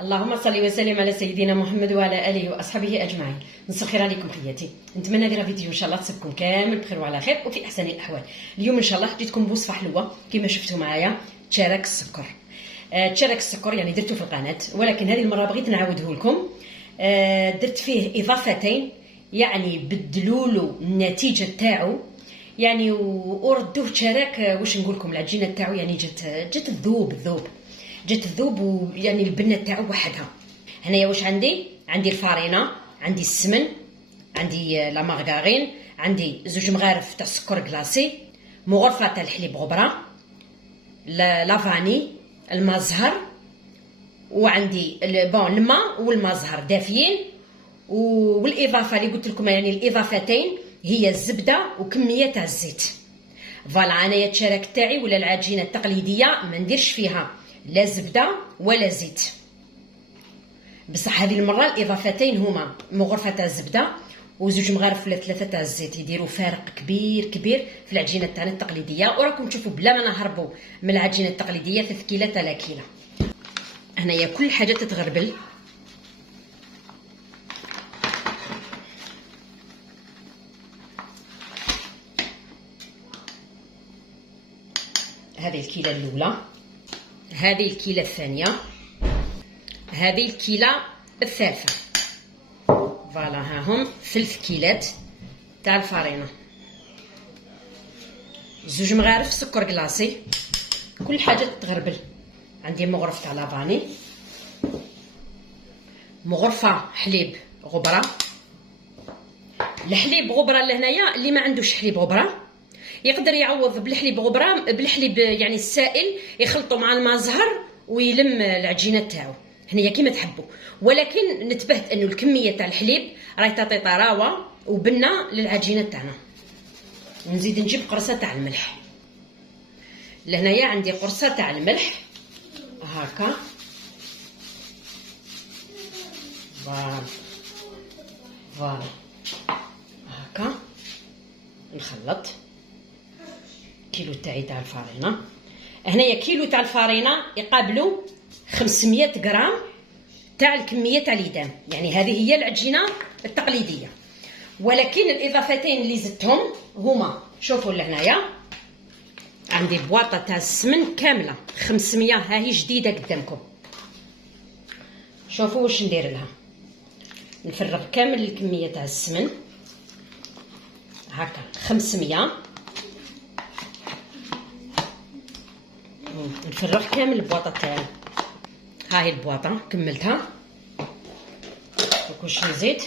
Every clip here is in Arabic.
اللهم صل وسلم على سيدنا محمد وعلى اله واصحابه اجمعين. مساء الخير عليكم خياتي. نتمنى ندير فيديو ان شاء الله تصيبكم كامل بخير وعلى خير وفي احسن الاحوال. اليوم ان شاء الله جيتكم بوصفه حلوه كما شفتوا معايا، تشارك السكر. تشارك السكر يعني درته في القناه، ولكن هذه المره بغيت نعاوده لكم. درت فيه اضافتين، يعني بدلوا له النتيجه تاعو، يعني وردوه تشارك. واش نقول لكم، العجينه تاعو يعني جات تذوب جات تذوب، ويعني البنه تاعو وحدها. هنايا واش عندي الفارينه، عندي السمن، عندي لا مارغارين، عندي 2 مغارف تاع السكر كلاصي، مغرفه تاع الحليب غبره، لا فاني، الماء زهر، وعندي الماء والماء زهر دافيين. والاضافه اللي قلت لكم يعني الاضافتين هي الزبده وكميه تاع الزيت. فوالا انايا التشارك تاعي ولا العجينه التقليديه ما نديرش فيها لا زبده ولا زيت، بصح هذه المره الاضافتين هما مغرفه تاع الزبده و2 مغارف ولا 3 تاع الزيت، يديروا فارق كبير في العجينه تاعنا التقليديه. وراكم تشوفوا بلا ما نهربوا من العجينه التقليديه 3 كيلة 3 كيلة. هنايا كل حاجه تتغربل. هذه الكيلة الاولى، هذه الكيلة الثانيه، هذه الكيلة الثالثه. فوالا ها هم 3 كيلات تاع الفارينه، 2 مغارف سكر كلاصي، كل حاجه تتغربل. عندي مغرف تاع لافاني، مغرفه حليب غبره. الحليب غبره لهنايا اللي ما عندوش حليب غبره يقدر يعوض بالحليب غبره، بالحليب يعني السائل، يخلطوا مع الماء زهر ويلم العجينه تاعو هنايا كيما تحبوا. ولكن نتبهت انه الكميه تاع الحليب راهي تعطي طراوه وبنه للعجينه تاعنا. ونزيد نجيب قرصه تاع الملح. لهنايا عندي قرصه تاع الملح هكا. فوالا هكا نخلط. كيلو تاعي تاع الفارينه، هنايا كيلو تاع الفارينه يقابلوا 500 غرام تاع الكميه تاع الإدام، يعني هذه هي العجينه التقليديه. ولكن الاضافتين اللي زدتهم هما، شوفوا لهنايا عندي بواطه تاع السمن كامله 500، ها هي جديده قدامكم. شوفوا واش ندير لها. نفرغ كامل الكميه تاع السمن هكا 500، نفرغ كامل البواطه تاعي. ها هي البواطه كملتها. واش نزيد؟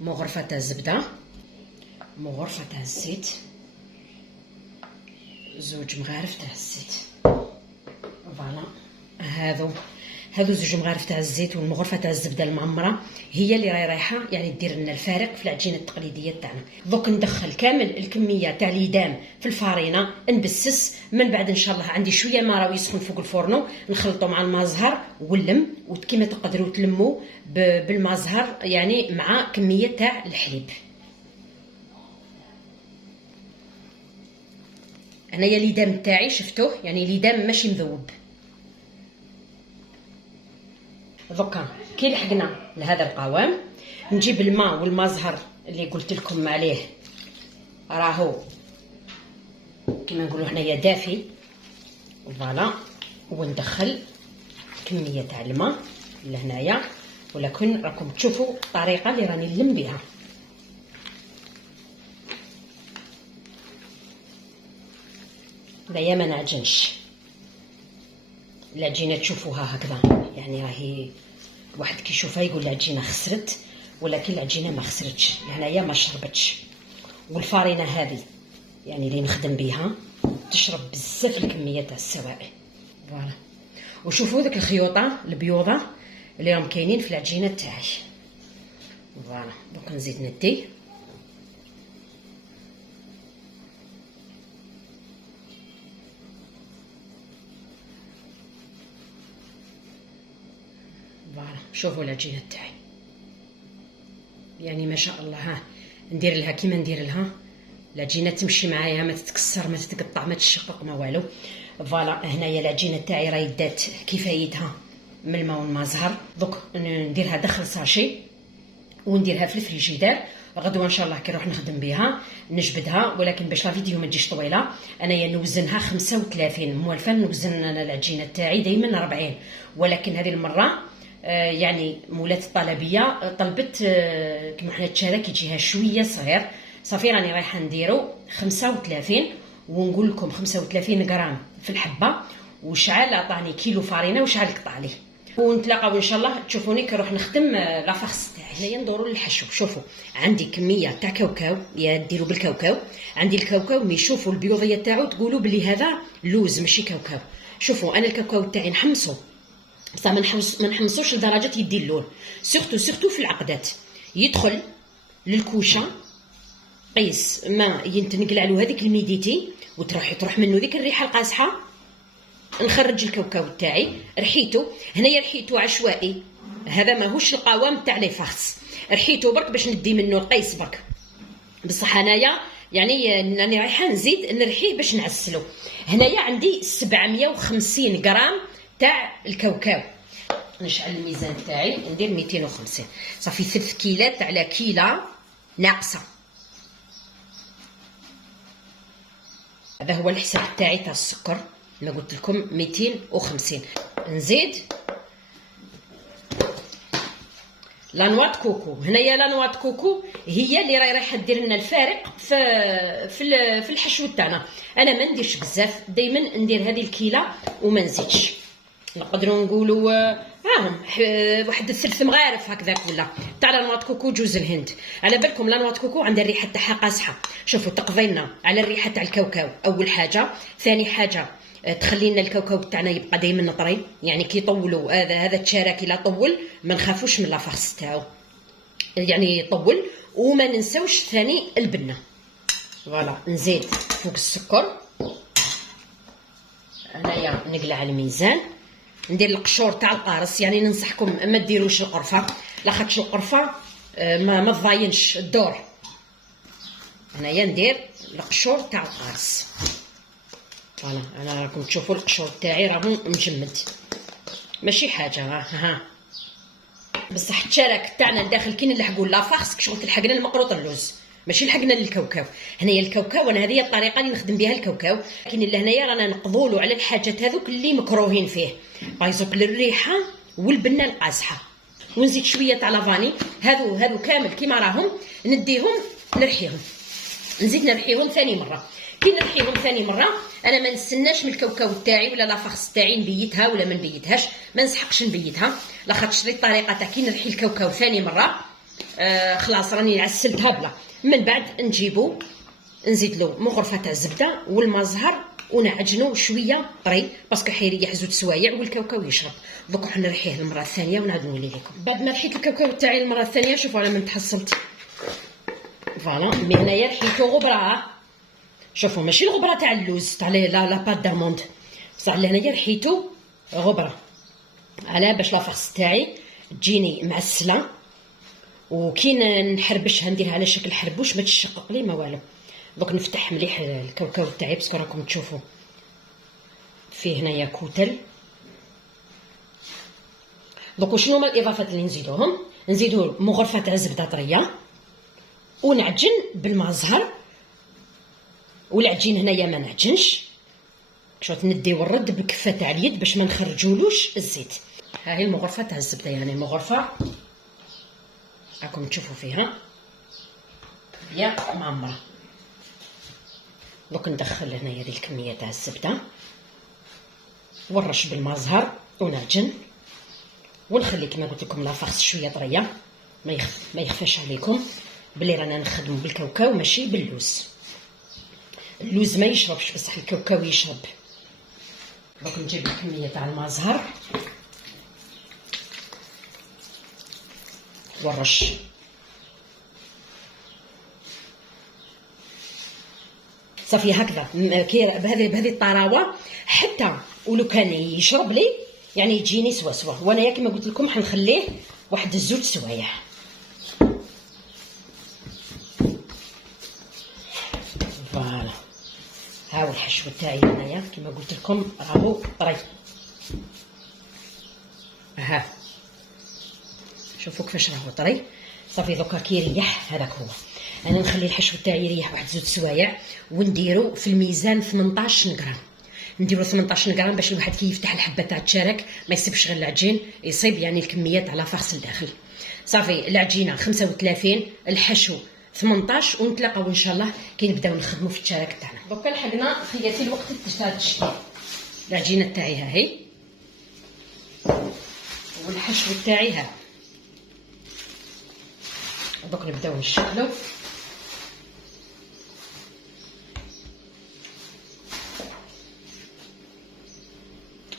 مغرفه تاع الزبده، مغرفه تاع الزيت، 2 مغارف تاع الزيت. فوالا هادو 2 مغارف تاع الزيت والمغرفه تاع الزبده المعمره هي اللي رايحه يعني دير لنا الفارق في العجينه التقليديه تاعنا. دوك ندخل كامل الكميه تاع الإدام في الفارينه، نبسس. من بعد ان شاء الله عندي شويه ما راهو يسخن فوق الفرن، نخلطوا مع الماء زهر واللم، وكما تقدروا تلموا بالماء زهر يعني مع كميه تاع الحليب. هنايا الإدام تاعي شفتوه، يعني الإدام ماشي مذوب. دوكا كي لحقنا لهذا القوام نجيب الماء والماء زهر اللي قلت لكم عليه، راهو كما نقولوا هنايا دافي. فوالا وندخل كميه تاع الماء لهنايا، ولكن راكم تشوفوا الطريقه اللي راني نلم بها. لا ما نعجنش العجينه، تشوفوها هكذا يعني راهي واحد كي يشوفها يقول العجينه خسرت، ولكن العجينه ما خسرتش، هنايا ما شربتش. والفارينه هذه يعني اللي نخدم بها تشرب بزاف الكميه تاع السوائل. فوالا وشوفوا ديك الخيوطه البيوضه اللي راهم كاينين في العجينه تاعي. فوالا دوك نزيد ندي. فوالا شوفوا العجينه تاعي يعني ما شاء الله. ها ندير لها كيما ندير لها العجينه تمشي معايا، ما تتكسر ما تتقطع ما تشقق ما والو. فوالا هنايا العجينه تاعي راهي دات كفايتها من الماء والمزهر. دوك نديرها داخل ساشي ونديرها في الفريجيدير. غدوه ان شاء الله كي نروح نخدم بها نجبدها، ولكن باش لا فيديو ما تجيش طويله انايا نوزنها 35. موالفه نوزن انا العجينه تاعي دائما 40، ولكن هذه المره يعني مولات الطلبيه طلبت كيما حنا التشارك يجيها شويه صغير. صافي راني رايحه نديرو 35، ونقول لكم 35 غرام في الحبه. وشعال عطاني كيلو فارينه وشعال قطع لي. ونتلاقاو ان شاء الله تشوفوني كي نروح نخدم لافاكس تاعي. هنايا ندورو للحشو. شوفوا عندي كميه تاع كاوكاو، يا ديروا بالكاوكاو. عندي الكاوكاو مي شوفوا البيوضيه تاعو تقولوا بلي هذا لوز ماشي كاوكاو. شوفوا انا الكاوكاو تاعي نحمصو بصح ما نحمصوش لدرجه يدي اللون. سورتو في العقدات يدخل للكوشه قيس ما ينتنقلع له هذيك الميديتي وتروح منه ذيك الريحه القاصحه. نخرج الكاوكاو تاعي رحيته. هنايا رحيته عشوائي، هذا ماهوش القوام تاع لي فارس، رحيته برك باش ندي منه القيس برك. بصح انايا يعني راني رايحه نزيد نرحيه باش نعسلو. هنايا عندي 750 غرام تاع الكاوكاو. نشعل الميزان تاعي ندير 250. صافي 3 كيلات على كيله ناقصه. هذا هو الحساب تاعي تاع السكر. ما قلت لكم 250. نزيد لانوات كوكو. هنايا لانوات كوكو هي اللي رايحه دير لنا الفارق في الحشو تاعنا. انا ما نديرش بزاف، دائما ندير هذه الكيله وما نزيدش. نقدروا نقولوا واحد الثلث مغارف هكذاك ولا تاع لانوات كوكو جوز الهند. على بالكم لانوات كوكو عندها الريحه تاعها قاصحه. شوفوا تقضينا على الريحه تاع الكاوكاو اول حاجه. ثاني حاجه تخلي لنا الكاوكاو تاعنا يبقى دائما طري، يعني كي يطولوا هذا التشارك لا طول ما نخافوش من لافاس تاعو، يعني يطول. وما ننساوش ثاني البنه. فوالا نزيد فوق السكر. هنايا نقلع الميزان ندير القشور تاع القارص. يعني ننصحكم ما ديروش القرفه، لاخاطش القرفه ما تضاينش الدور. هنايا ندير القشور تاع القارص. فوالا انا راكم تشوفوا القشور تاعي راهو مجمد ماشي حاجه. ها بصح التشارك تاعنا داخل كي نلحقوا لافاكس شغل تلحقنا المقروط اللوز ماشي لحقنا للكاوكاو. هنايا الكاوكاو انا هذه هي الطريقه اللي نخدم بها الكاوكاو. لكن لهنايا رانا نقضولو على الحاجات هذوك اللي مكروهين فيه، بايزوك للريحه والبنه القاصحه. ونزيد شويه تاع لافاني. هادو كامل كيما راهم نديهم نرحيهم. نزيد نرحيهم ثاني مره. كي نرحيهم ثاني مره انا ما نستناش من الكاوكاو تاعي ولا لافاكس تاعي نبيتها ولا ما نبيتهاش. ما نسحقش نبيتها لاخاطش لي الطريقه تاع كي نرحي الكاوكاو ثاني مره خلاص راني عسلتها بلا. من بعد نجيبو نزيد له مغرفه تاع الزبده والمزهر ونعجنو شويه طري باسكو حيريح زوج سوايع والكاوكاو يشرب. دوك راح نرحيه المره الثانيه ونعاود نولي لكم. بعد ما رحيت الكاوكاو تاعي المره الثانيه شوفوا على من تحصلت. فوالا مي هنايا رحيتو غبره. شوفوا ماشي الغبره تاع اللوز تاع لا بات داموند، بصح هنايا رحيتو غبره على باش لافاكس تاعي تجيني معسله. وكي نحربشها نديرها على شكل حربوش ما تشقق لي ما والو. دوك نفتح مليح الكاوكاو تاعي باسكو راكم تشوفوا فيه هنايا كوتل. دوك شنو هما الاضافات اللي نزيدوهم؟ نزيدو مغرفه تاع زبده طريه ونعجن بالمزهر. والعجين هنايا ما نعجنش، شوف ندي ورد بكفه تاع اليد باش ما نخرجولوش الزيت. ها هي المغرفه تاع الزبده، يعني مغرفه راكم تشوفوا فيها بيان معمره. دوك ندخل هنايا هذه الكميه تاع الزبده ونرش بالمزهر ونعجن ونخلي كما قلت لكم لافاكس شويه طريه ما يخفاش عليكم بلي رانا نخدموا بالكاوكاو ماشي باللوز. اللوز ما يشربش بصح الكاوكاو يشرب. دوك نجيب الكميه تاع المزهر ونرش. صافي هكذا بهذه الطراوه حتى ولو كان يشرب لي يعني يجيني سوا. وانا كما قلت لكم حنخليه واحد الزوج سوايع. فوالا ها هو الحشو تاعي هنايا كما قلت لكم راهو طري. ها شوفوا كيفاش راهو طري. صافي دوكا كيريح هذاك هو. انا نخلي الحشو تاعي يريح واحد 2 سوايع ونديرو في الميزان 18 غرام. نديرو 18 غرام باش الواحد كي يفتح الحبه تاع التشارك ما يسيبش غير العجين، يصيب يعني الكميات على فاخس الداخل. صافي العجينه 35 الحشو 18 ونتلاقاو ان شاء الله كي نبداو نخدموا في التشارك تاعنا. دوكا لحقنا خياتي الوقت تاع التشكيل. العجينه تاعي ها هي والحشو تاعي ها. دوك نبداو نشكلو.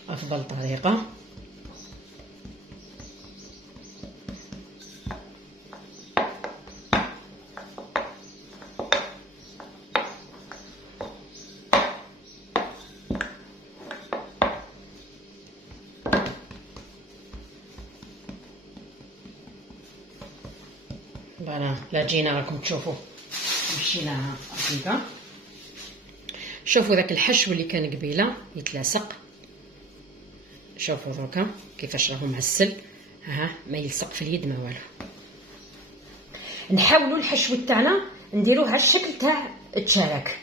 افضل طريقه فوالا العجينه راكم تشوفوا نمشي لها رقيقه. شوفوا داك الحشو اللي كان قبيله يتلاصق، شوفوا دروكا كيفاش راهو معسل، ها ما يلصق في اليد ما والو. نحاولوا الحشو تاعنا نديروه على الشكل تاع التشارك،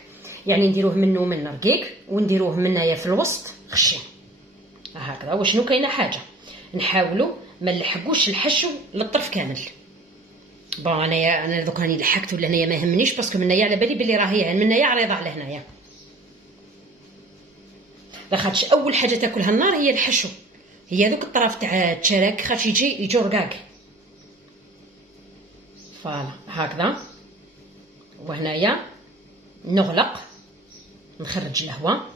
يعني نديروه منه من رقيق ونديروه من هنايا في الوسط خشن هكذا. وشنو كاينه حاجه نحاولوا ما نلحقوش الحشو للطرف كامل. بون انا دوك راني لحقت ولا هنايا ما يهمنيش باسكو من هنايا على بالي بلي راهي من هنايا عريضه على هنايا، لاخاطش اول حاجه تاكلها النار هي الحشو، هي دوك الطرف تاع التشارك خاطش يجو رقاق. فوالا هكذا. وهنايا نغلق، نخرج الهواء،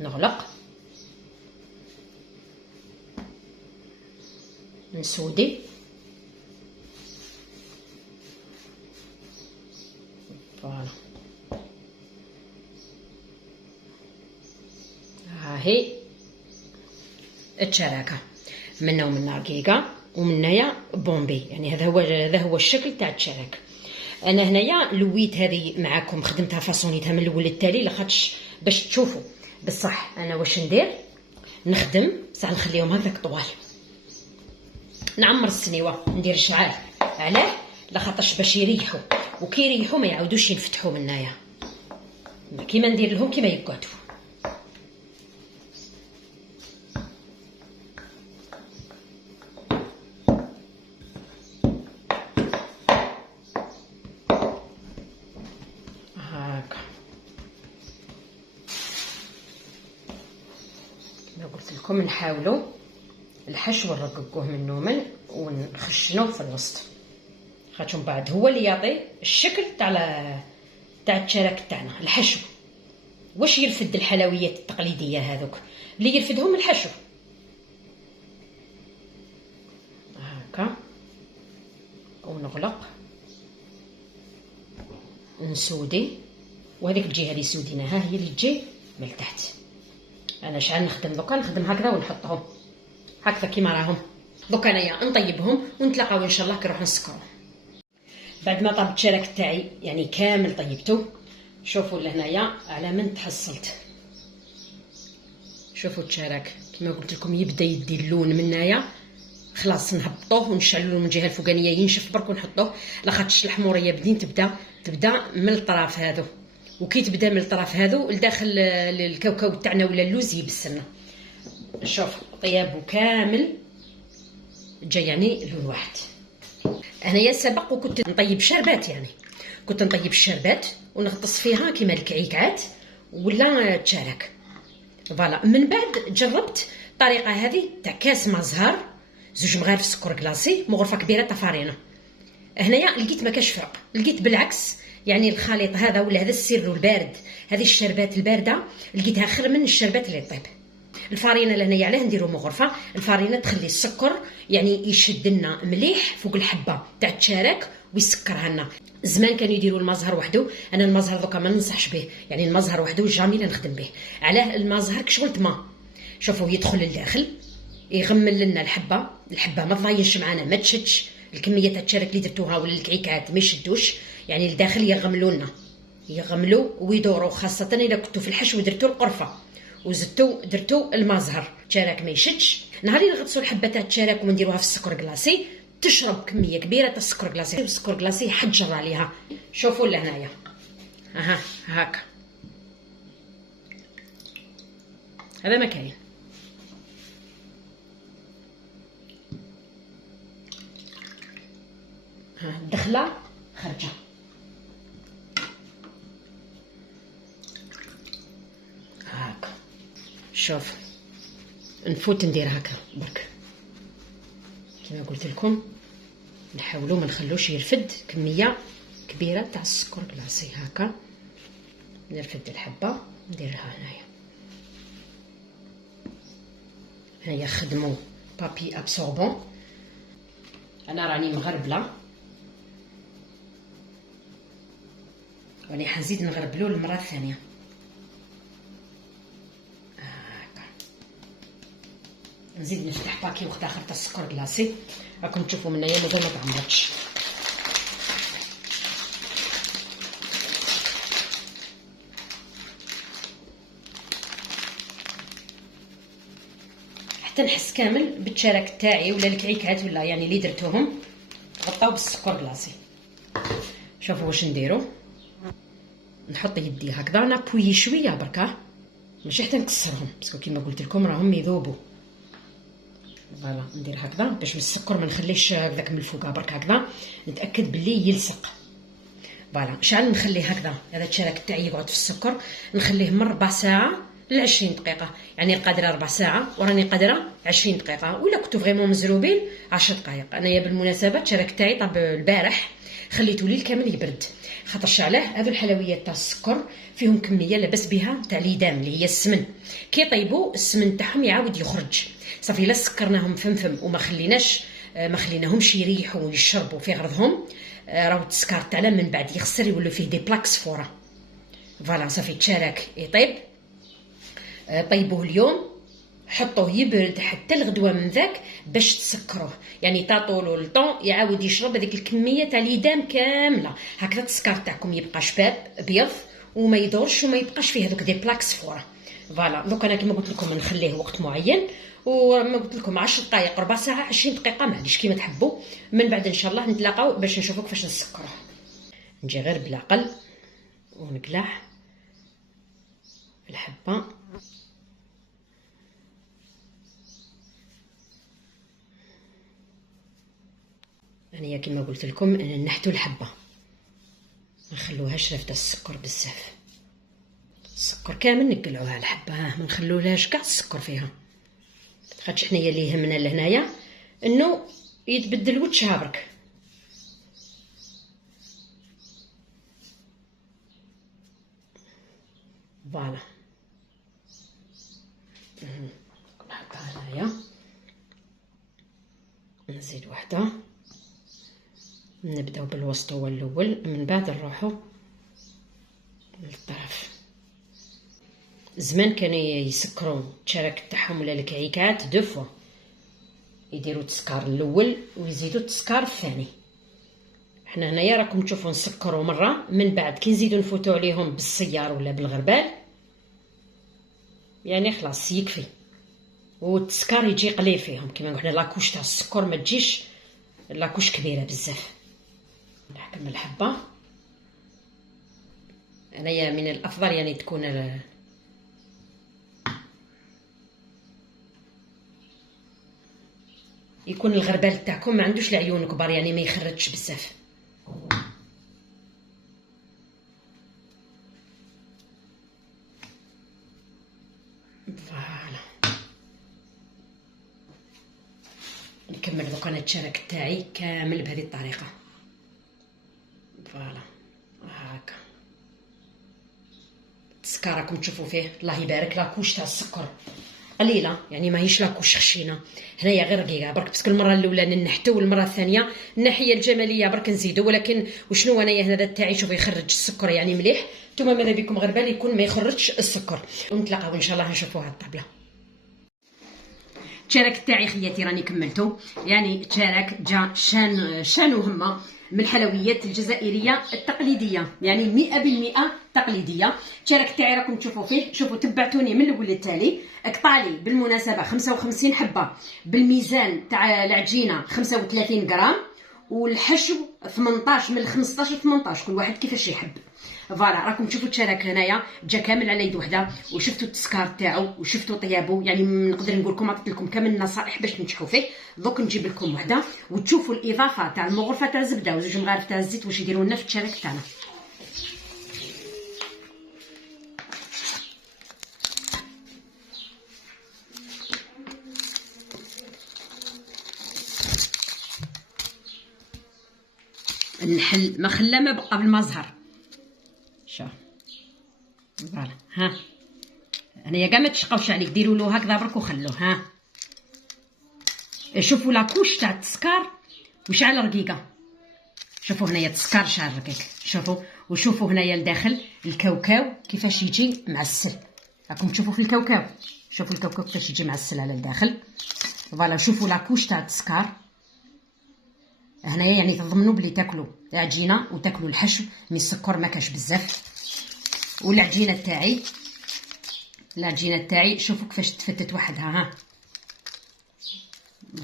نغلق، نسودي. فوالا ها هي التشاركه منا ومنا رقيقه ومنايا بومبي، يعني هذا هو الشكل تاع التشارك. انا هنايا لويت هذه معاكم، خدمتها فاصونيتها من الاول للتالي لاخاطش باش تشوفوا بصح انا واش ندير. نخدم بصح نخليهم هكاك طوال، نعمر السنيوه، ندير شعال. علاه؟ لاخاطش باش يريحوا، وكي يريحوا ما يعاودوش ينفتحوا من هنايا كيما ندير لهم كيما يقعدوا. هاكا كما قلت لكم نحاولوا الحشو نرققوه من ونخشنوه في الوسط، خاطر من بعد هو اللي يعطي الشكل تاع التشارك تاعنا. الحشو واش يرفد الحلويات التقليديه هذوك اللي يرفدهم الحشو. هكا ونغلق نسودي، وهذيك الجهه اللي سوديناها هي اللي تجي من تحت. انا شحال نخدم دوكا نخدم هكذا ونحطهم هكذا كيما راهم. دوكا انايا نطيبهم ونتلاقاو ان شاء الله كي نروح نسكرو. بعد ما طاب التشارك تاعي يعني كامل طيبته، شوفوا لهنايا على من تحصلت. شوفوا التشارك كما قلت لكم يبدا يدي اللون من هنايا، خلاص نهبطوه ونشعلوه من الجهه الفوقانيه ينشف برك ونحطوه، لاخاطش الحموريه بدين تبدا من الطرف هذو، وكي تبدا من الطرف هذو لداخل الكاوكاو تاعنا ولا اللوز يبسلنا. شوف طيابو كامل جا يعني لون واحد. انايا سبق وكنت نطيب شربات، يعني كنت نطيب الشربات ونغطس فيها كيما الكعيكات ولا التشارك. فوالا من بعد جربت الطريقه هذه تاع كاس مع زهر، 2 مغارف سكر كلاصي، مغرفه كبيره تاع فارينه. هنايا لقيت ما كاش فرق، لقيت بالعكس يعني الخليط هذا ولا هذا السر البارد، هذه الشربات البارده لقيتها خير من الشربات اللي طيب. الفارينه لهنايا علاه نديرو مغرفه، الفارينه تخلي السكر يعني يشد لنا مليح فوق الحبه تاع التشارك ويسكرها لنا. زمان كانوا يديروا المزهر وحده، انا المزهر دوكا ما ننصحش به، يعني المزهر وحده جامي لا نخدم به. علاه؟ المزهر كشغل تما، شوفوا يدخل للداخل يغمل لنا الحبه ما تضايش معنا، ما تشدش الكميه تاع التشارك اللي درتوها ولا الكعيكات ما يشدوش، يعني الداخل يغملوا لنا يغملوا ويدوروا، خاصه الا كنتو في الحشو درتو القرفه وزدتو درتو الماء زهر. التشراك ما يشدش. نهار اللي نغطسوا الحبه تاع التشراك ونديروها في السكر كلاصي تشرب كميه كبيره تاع السكر كلاصي، والسكر كلاصي يحجر عليها. شوفوا لهنايا هاكا هذا ما كاين. الدخله خرجه. هاكا شوف نفوت ندير هكا برك كما قلت لكم. نحاولوا ما نخلوش يرفد كميه كبيره تاع السكر كلاصي. هكا نرفد الحبه نديرها هنايا خدموا بابي ابسوربون. انا راني مغربله راني حنزيد نغربلو المره الثانيه. هكا نزيد نفتح باكي واحد اخر تاع السكر كلاصي. راكم تشوفوا منايا مازال ما تعمرتش. حتى نحس كامل بالتشارك تاعي ولا الكعيكات ولا يعني اللي درتوهم غطاو بالسكر كلاصي. شوفوا واش نديرو. نحط يدي هكذا نابوي شويه بركه ماشي حتى نكسرهم باسكو كيما قلت لكم راهم يذوبوا. فوالا ندير هكذا باش من السكر ما نخليش هكذاك من الفوق برك هكذا نتاكد باللي يلصق. فوالا شحال نخليه هكذا. هذا التشراك تاعي يقعد في السكر نخليه من ربع ساعه ل 20 دقيقه، يعني قادره ربع ساعه وراني قادره 20 دقيقه، ولا كنتو فريمون مزروبين 10 دقائق. انايا بالمناسبه التشراك تاعي طاب البارح خليته ليل كامل يبرد، خاطرش علاه هذو الحلويات تاع السكر فيهم كميه لاباس بها تاع ليدام اللي هي السمن. كي طيبوا السمن تاعهم يعاود يخرج. صافي لا سكرناهم فمفم وما خليناهمش يريحوا ويشربوا في غرضهم، راهو التسكر تاعنا من بعد يخسر يولوا فيه دي بلاكس فورا. فوالا صافي التشراك يطيب. طيبوه اليوم حطوه يبرد حتى الغدوه من ذاك باش تسكروه، يعني تعطولو الطون يعاود يشرب هذيك الكميه تاع ليدام كامله. هكذا التسكر تاعكم يبقى شباب ابيض وما يدورش وما يبقاش فيه هذوك دي بلاكس فورا. فوالا دوك انا كما قلت لكم نخليه وقت معين، وما قلت لكم 10 دقائق ربع ساعه 20 دقيقه معليش كيما تحبوا. من بعد ان شاء الله نتلاقاو باش نشوفوا كيفاش نسكروه. نجي غير بالعقل ونقلع الحبه. يعني كما قلت لكم نحتو الحبه ما نخلوهاش رافده السكر بزاف. السكر كامل نقلعوها الحبه ما نخلولهاش كاع السكر فيها، خاطش حنايا اللي يهمنا لهنايا انه يتبدل وجهها برك. فوالا نحطها هنايا نزيد وحده. نبداو بالوسط هو الاول من بعد نروحو للطرف. زمان كانوا يسكروا التشراك تاعهم ولا الكعيكات دو فوا، يديروا التسكر الاول ويزيدوا التسكر الثاني. حنا هنايا راكم تشوفوا نسكروا مره من بعد كي نزيدوا نفوتوا عليهم بالسيار ولا بالغربال يعني خلاص يكفي، والتسكر يجي قليل فيهم. كما قلنا لاكوش تاع السكر ما تجيش لاكوش كبيره بزاف. نحكم الحبه. انايا من الافضل يعني تكون يكون الغربال تاعكم ما عندوش العيون كبار، يعني ما يخرجش بزاف. فوالا نكمل دوك انا التشراك تاعي كامل بهذه الطريقه. فوالا هاكا التسكر راكم تشوفوا فيه الله يبارك لاكوش تاع السكر قليله، يعني ماهيش لاكوش خشينه. هنايا غير رقيقه برك باسكو المره الاولى ننحتو والمره الثانيه الناحيه الجماليه برك نزيدو. ولكن وشنو انايا هنا تاعي شوف يخرج السكر يعني مليح. نتوما ماذا بكم غربال يكون ما يخرجش السكر. ونتلاقاو ان شاء الله نشوفوها الطابله. التشراك تاعي خياتي راني كملتو، يعني التشراك جا شانو هما من الحلويات الجزائريه التقليديه، يعني 100% تقليديه. الشارك تاعي راكم تشوفوا فيه، شوفوا تبعتوني من الاول للتالي. قطالي بالمناسبه 55 حبه، بالميزان تاع العجينه 35 غرام، والحشو 18 من 15 ل 18 كل واحد كيفاش يحب. فوالا راكم تشوفوا الشارك هنايا جا كامل على يد وحده، وشفتوا التسكار تاعو وشفتوا طيابو، يعني نقدر نقول لكم عطيت لكم كامل النصائح باش تنجحوا فيه. دوك نجيب لكم وحده وتشوفوا الاضافه تاع المغرفه تاع الزبده وزوج مغارف تاع الزيت واش يديروا لنا في الشارك تاعنا. النحل ما خلا ما بقى بالمزهر. شوف فوالا، ها هنايا كاع ما تشقاوش عليك، ديروا له هكذا برك وخلوه. ها شوفوا لاكوش تاع التسكار وشعل رقيقه. شوفوا هنايا التسكار شعل رقيق، شوفوا. وشوفوا هنايا لداخل الكاوكاو كيفاش يجي معسل. راكم تشوفوا في الكاوكاو، شوفوا الكاوكاو كيفاش يجي معسل على الداخل. فوالا شوفوا لاكوش تاع التسكار هنايا، يعني تضمنوا بلي تاكلوا العجينه وتاكلوا الحشو، مي السكر ما كاش بزاف. والعجينه تاعي، العجينه تاعي شوفوا كيفاش تفتت وحدها. ها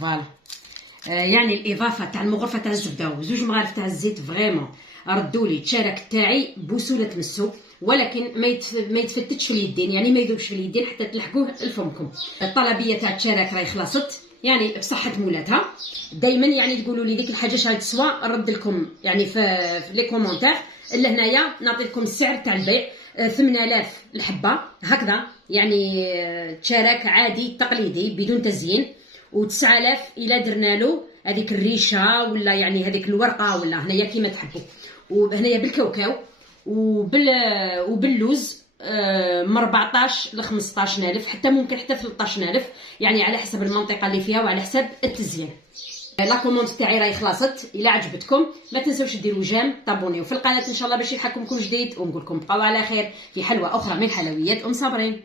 فوالا يعني الاضافه تاع المغرفه تاع الزبده وزوج مغارف تاع الزيت فريمون ردوا لي الشارك تاعي بوسوله تمسو، ولكن ما يتفتتش في اليدين، يعني ما يذوبش في اليدين حتى تلحقوه لفمكم. الطلبيه تاع الشارك راهي خلصت، يعني بصحه مولاتها. دائما يعني تقولوا لي ديك الحاجه شحال تسوى، نرد لكم يعني في لي كومونتير. لهنايا نعطي لكم السعر تاع البيع 8000 الحبه هكذا، يعني تشارك عادي تقليدي بدون تزيين. و9000 الا درنا له هذيك الريشه ولا يعني هذيك الورقه ولا هنايا كيما تحبوا. وهنايا بالكاوكاو وباللوز من 14 ل 15000 حتى ممكن حتى 13000، يعني على حسب المنطقه اللي فيها وعلى حسب التزيين. لا كوموند تاعي راهي خلصت. الا عجبتكم ما تنسوش ديروا جيم، طابونيو في القناه ان شاء الله باش يلحقكم كل جديد، ونقول لكم بقاو على خير في حلوه اخرى من حلويات صابرين.